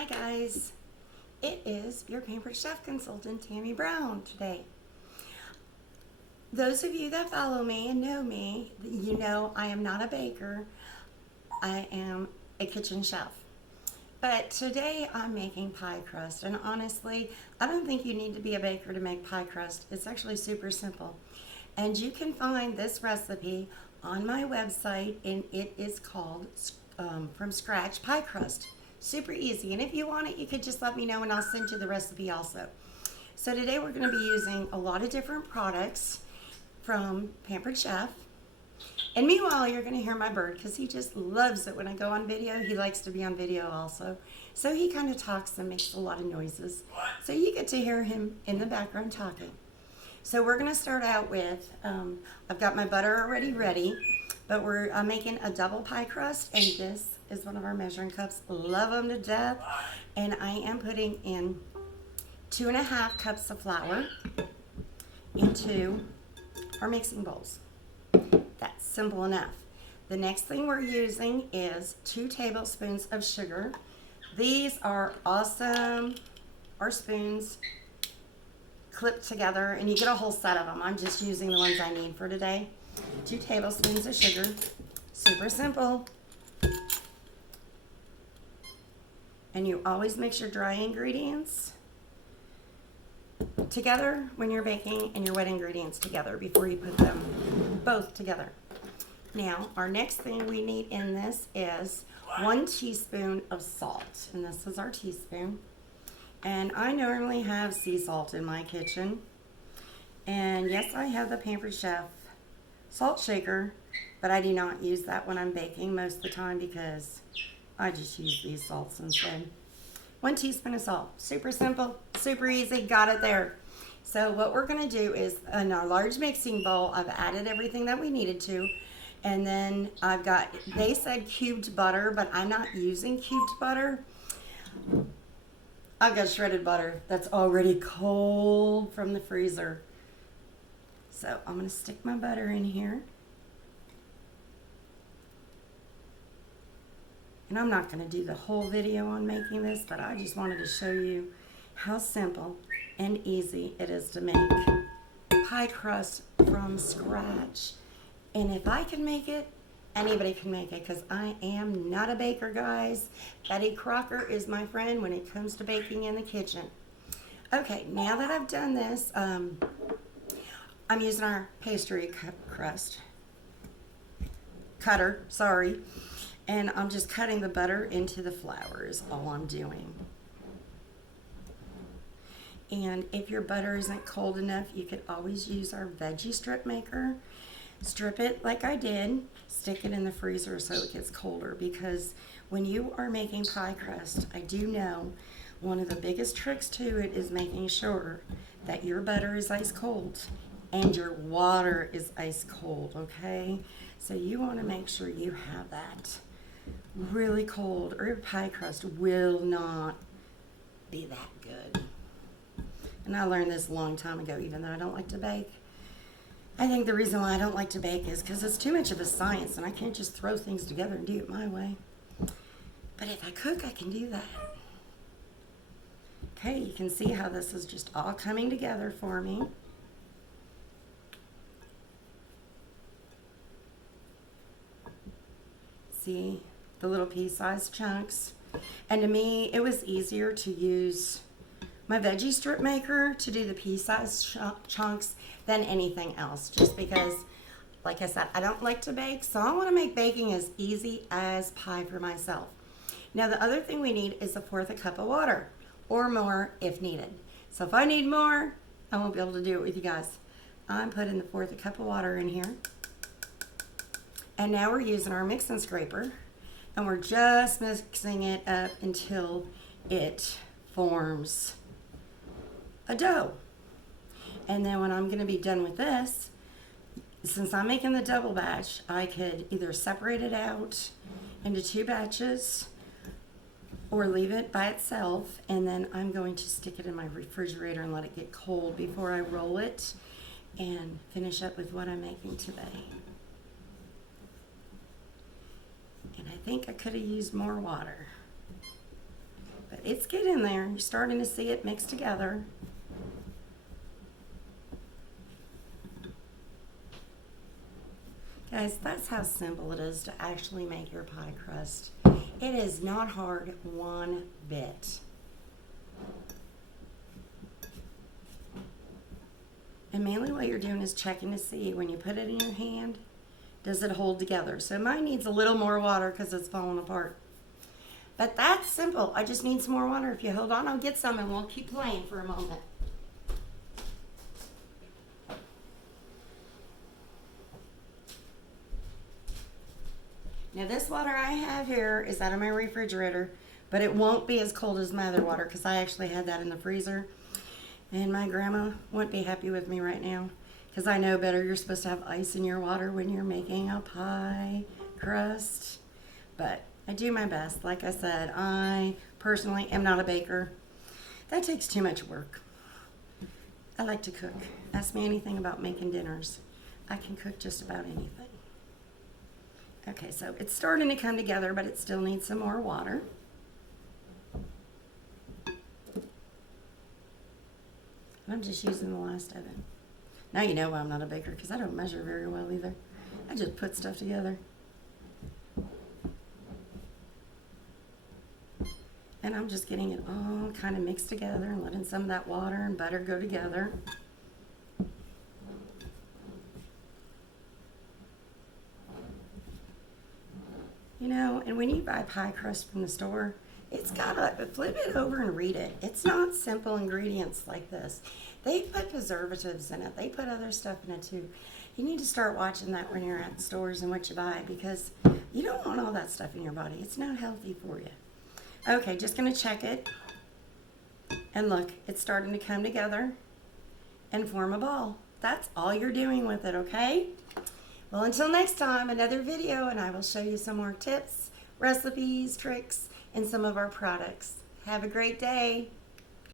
Hi guys, it is your Pampered Chef Consultant Tammy Brown today. Those of you that follow me and know me, you know I am not a baker, I am a kitchen chef. But today I'm making pie crust, and honestly, I don't think you need to be a baker to make pie crust. It's actually super simple. And you can find this recipe on my website, and it is called From Scratch Pie Crust. Super easy, and if you want it, you could just let me know and I'll send you the recipe also. So today we're going to be using a lot of different products from Pampered Chef. And meanwhile, you're going to hear my bird because he just loves it when I go on video. He likes to be on video also. So he kind of talks and makes a lot of noises. So you get to hear him in the background talking. So we're going to start out with, I've got my butter already ready, but we're making a double pie crust, and this is one of our measuring cups. Love them to death. And I am putting in 2.5 cups of flour into our mixing bowls. That's simple enough. The next thing we're using is 2 tablespoons of sugar. These are awesome, our spoons clipped together, and you get a whole set of them. I'm just using the ones I need for today. 2 tablespoons of sugar, super simple. And you always mix your dry ingredients together when you're baking and your wet ingredients together before you put them both together. Now, our next thing we need in this is 1 teaspoon of salt, and this is our teaspoon. And I normally have sea salt in my kitchen. And yes, I have the Pampered Chef salt shaker, but I do not use that when I'm baking most of the time because I just use these salts instead. 1 teaspoon of salt. Super simple, super easy, got it there. So what we're gonna do is, in our large mixing bowl, I've added everything that we needed to. And then I've got, they said cubed butter, but I'm not using cubed butter. I've got shredded butter that's already cold from the freezer. So I'm going to stick my butter in here. And I'm not going to do the whole video on making this, but I just wanted to show you how simple and easy it is to make pie crust from scratch. And if I can make it, anybody can make it, because I am not a baker, guys. Betty Crocker is my friend when it comes to baking in the kitchen. Okay, now that I've done this, I'm using our pastry crust cutter, sorry, and I'm just cutting the butter into the flour is all I'm doing. And if your butter isn't cold enough, you could always use our veggie strip maker. Strip it like I did, stick it in the freezer so it gets colder, because when you are making pie crust, I do know one of the biggest tricks to it is making sure that your butter is ice cold and your water is ice cold, okay? So you want to make sure you have that really cold, or your pie crust will not be that good. And I learned this a long time ago, even though I don't like to bake. I think the reason why I don't like to bake is because it's too much of a science and I can't just throw things together and do it my way. But if I cook, I can do that. Okay, you can see how this is just all coming together for me. See the little pea-sized chunks. And to me, it was easier to use my veggie strip maker to do the pea-sized chunks than anything else, just because, like I said, I don't like to bake, so I want to make baking as easy as pie for myself. Now the other thing we need is 1/4 cup of water, or more if needed. So if I need more, I won't be able to do it with you guys. I'm putting the 1/4 cup of water in here. And now we're using our mixing scraper, and we're just mixing it up until it forms a dough. And then when I'm going to be done with this, since I'm making the double batch, I could either separate it out into 2 batches or leave it by itself, and then I'm going to stick it in my refrigerator and let it get cold before I roll it and finish up with what I'm making today. And I think I could have used more water. But it's getting there. You're starting to see it mix together. Guys, that's how simple it is to actually make your pie crust. It is not hard one bit. And mainly what you're doing is checking to see when you put it in your hand, does it hold together? So mine needs a little more water because it's falling apart. But that's simple. I just need some more water. If you hold on, I'll get some and we'll keep playing for a moment. Now this water I have here is out of my refrigerator, but it won't be as cold as my other water because I actually had that in the freezer. And my grandma wouldn't be happy with me right now because I know better. You're supposed to have ice in your water when you're making a pie crust. But I do my best. Like I said, I personally am not a baker. That takes too much work. I like to cook. Ask me anything about making dinners. I can cook just about anything. Okay, so it's starting to come together, but it still needs some more water. I'm just using the last of it. Now you know why I'm not a baker, because I don't measure very well either. I just put stuff together. And I'm just getting it all kind of mixed together and letting some of that water and butter go together. You know, and when you buy pie crust from the store, it's got to flip it over and read it. It's not simple ingredients like this. They put preservatives in it. They put other stuff in it too. You need to start watching that when you're at stores and what you buy, because you don't want all that stuff in your body. It's not healthy for you. Okay, just going to check it. And look, it's starting to come together and form a ball. That's all you're doing with it, okay? Well, until next time, another video, and I will show you some more tips, recipes, tricks, and some of our products. Have a great day.